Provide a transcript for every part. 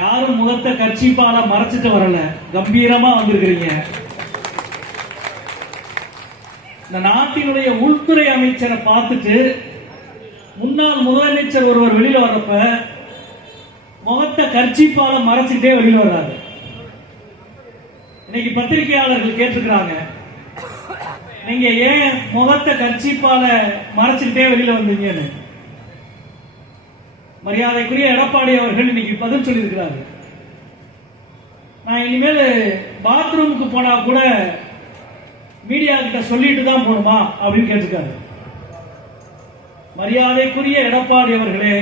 யாரும் முகத்தை கர்ச்சீப்பால மறைச்சிட்டு வரல, கம்பீரமா வந்திருக்கிறீங்க. இந்த நாட்டினுடைய உள்துறை அமைச்சரை பார்த்துட்டு முன்னாள் முதலமைச்சர் ஒருவர் வெளியில வர்றப்ப முகத்தை கர்ச்சீப்பால மறைச்சிட்டே வெளியில வர்றாரு. இன்னைக்கு பத்திரிகையாளர்கள் கேட்டிருக்கிறாங்க, நீங்க ஏன் முகத்தை கர்ச்சீப்பால மறைச்சிட்டே வெளியில வந்தீங்கன்னு. மரியாதைக்குரிய எடப்பாடி அவர்கள் இன்னைக்கு பதில் சொல்லியிருக்கிறாரு. நான் இனிமேல் பாத்ரூமுக்கு போனா கூட மீடியா கிட்ட சொல்லிட்டு தான் போகணுமா அப்படின்னு கேட்டிருக்காரு. மரியாதைக்குரிய எடப்பாடி அவர்களே,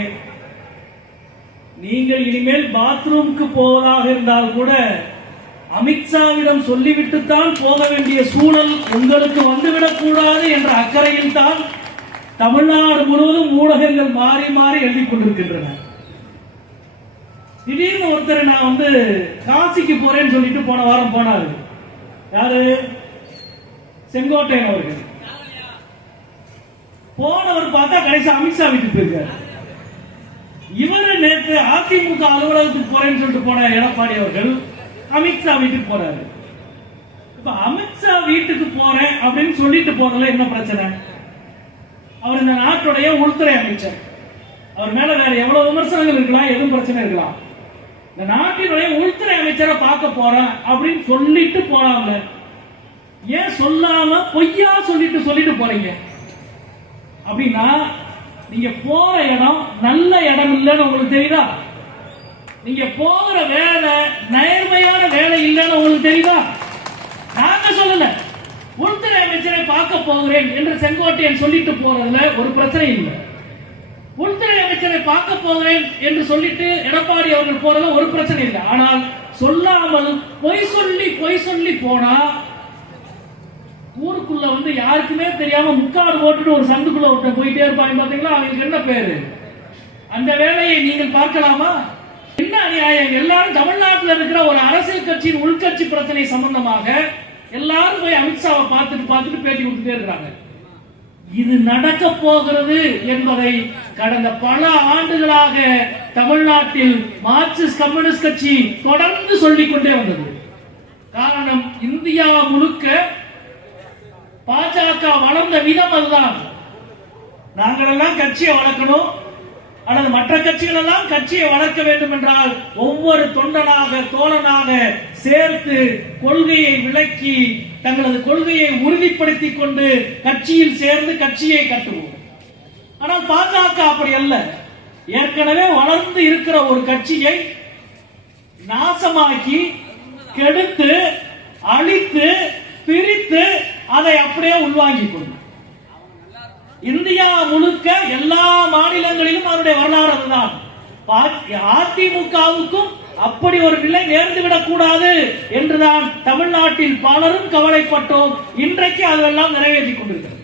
நீங்கள் இனிமேல் பாத்ரூமுக்கு போவதாக இருந்தால் கூட அமித்ஷாவிடம் சொல்லிவிட்டுத்தான் போக வேண்டிய சூழல் உங்களுக்கு வந்துவிடக் கூடாது என்ற அக்கறையில் தான் தமிழ்நாடு முழுவதும் ஊடகங்கள் மாறி மாறி எழுதி கொண்டிருக்கின்றன. திடீர்னு ஒருத்தர் நான் காசிக்கு போறேன்னு சொல்லிட்டு போன வாரம் போனாரு. யாரு? செங்கோட்டையன் அவர்கள். போனவர் பார்த்தா கடைசி அமித்ஷா வீட்டுக்கு போயிருக்காரு. இவரு நேற்று அதிமுக அலுவலகத்துக்கு போறேன்னு சொல்லிட்டு போன எடப்பாடி அவர்கள் அமித்ஷா வீட்டுக்கு போறாரு. இப்ப அமித்ஷா வீட்டுக்கு போறேன் அப்படின்னு சொல்லிட்டு போறதுல என்ன பிரச்சனை? அவர் இந்த நாட்டுடைய உள்துறை அமைச்சர். அவர் மேல வேற எவ்வளவு விமர்சனங்கள் இருக்கலாம், எதுவும் பிரச்சனை இருக்கலாம். இந்த நாட்டினுடைய உள்துறை அமைச்சரை பார்க்க போறேன் அப்படின்னு சொல்லிட்டு போறாங்க. ஏன் சொல்லாம பொய்யா சொல்லிட்டு போறீங்க? அப்படின்னா நீங்க போற இடம் நல்ல இடம் இல்லைன்னு உங்களுக்கு தெரியுதா? நீங்க போகிற வேலை நேர்மையான வேலை இல்லைன்னு உங்களுக்கு தெரியுதா? நாங்க சொல்லல, உள்துறை அமைச்சரை பார்க்க போகிறேன் என்று செங்கோட்டையன் சொல்லிட்டு போறதுல ஒரு பிரச்சனை இல்லை. உள்துறை அமைச்சரை பார்க்க போகிறேன் என்று சொல்லிட்டு எடப்பாடி அவர்கள் போறதுல ஒரு பிரச்சனை இல்லை. ஆனால் சொல்லாமல் பொய் சொல்லி போனா ஊருக்குள்ள யாருக்குமே தெரியாம முக்காடு போட்டுட்டு ஒரு சந்துக்குள்ள ஒருத்தர் போயிட்டே இருப்பாங்க. பாத்தீங்களா, அவங்களுக்கு என்ன பேரு? அந்த வேலையை நீங்கள் பார்க்கலாமா? என்ன அநியாயம்! எல்லாரும் தமிழ்நாட்டில் இருக்கிற ஒரு அரசியல் கட்சியின் உள்கட்சி பிரச்சனை சம்பந்தமாக எல்லாரும் போய் அமித்ஷாவை பார்த்துட்டு பேட்டி கொடுத்துட்டே இருக்கிறாங்க. இது நடக்க போகிறது என்பதை கடந்த பல ஆண்டுகளாக தமிழ்நாட்டில் மார்க்சிஸ்ட் கம்யூனிஸ்ட் கட்சி தொடர்ந்து சொல்லிக் கொண்டே வந்தது. காரணம், இந்தியா முழுக்க பாஜக வளர்ந்த விதம் அதுதான். நாங்கள் எல்லாம் கட்சியை வளர்க்கணும் அல்லது மற்ற கட்சிகள் எல்லாம் கட்சியை வளர்க்க வேண்டும் என்றால் ஒவ்வொரு தொண்டனாக தோழனாக சேர்த்து கொள்கையை விளக்கி தங்களது கொள்கையை உறுதிப்படுத்திக் கொண்டு கட்சியில் சேர்ந்து கட்சியை கட்டுவோம். ஆனால் பாஜக அப்படி அல்ல. ஏற்கனவே வளர்ந்து இருக்கிற ஒரு கட்சியை நாசமாக்கி கெடுத்து அழித்து பிரித்து அதை அப்படியே உள்வாங்கிக் கொண்டு இந்தியா முழுக்க எல்லா மாநிலங்களிலும் அவருடைய வரலாறு அதுதான். அதிமுகவுக்கும் அப்படி ஒரு நிலை நேர்ந்துவிடக் கூடாது என்றுதான் தமிழ்நாட்டில் பலரும் கவலைப்பட்டோம். இன்றைக்கு அதெல்லாம் நிறைவேற்றிக் கொண்டிருக்கிறது.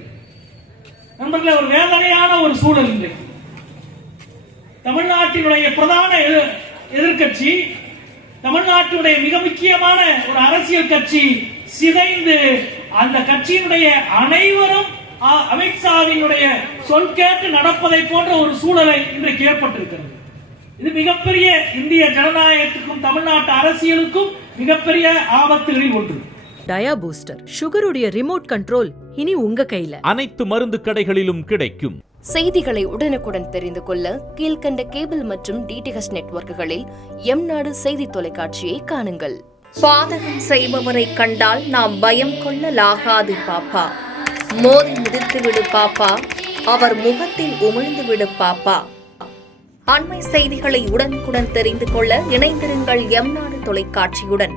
நண்பர்களே, ஒரு வேதனையான ஒரு சூழல் இன்றைக்கு. தமிழ்நாட்டினுடைய பிரதான எதிர்கட்சி, தமிழ்நாட்டினுடைய மிக முக்கியமான ஒரு அரசியல் கட்சி சிதைந்து அந்த கட்சியினுடைய அனைவரும் அமித்ஷாவினுடைய சொல் கேட்டு நடப்பதை போன்ற ஒரு சூழலை இன்றைக்கு ஏற்பட்டிருக்கிறது. இது மிகப்பெரிய இந்திய ஜனநாயகத்துக்கும் தமிழ்நாட்டு அரசியலுக்கும் மிகப்பெரிய ஆபத்துகளில் ஒன்று. டயா பூஸ்டர் சுகருடைய ரிமோட் கண்ட்ரோல் இனி உங்க கையில. அனைத்து மருந்து கடைகளிலும் கிடைக்கும். செய்திகளை உடனுக்குடன் தெரிந்து கொள்ள கீழ்கண்ட கேபிள் மற்றும் டிடிஎச் நெட்வொர்க்குகளில் எம்நாடு செய்தி தொலைக்காட்சியை காணுங்கள். பாதகம் செய்பவரை கண்டால் நாம் பயம் கொள்ளலாகாது பாப்பா. மோதி மிதித்து விடு பாப்பா, அவர் முகத்தில் உமிழ்ந்து விடு பாப்பா. அண்மை செய்திகளை உடனுக்குடன் தெரிந்து கொள்ள இணைந்திருங்கள் எம்நாடு தொலைக்காட்சியுடன்.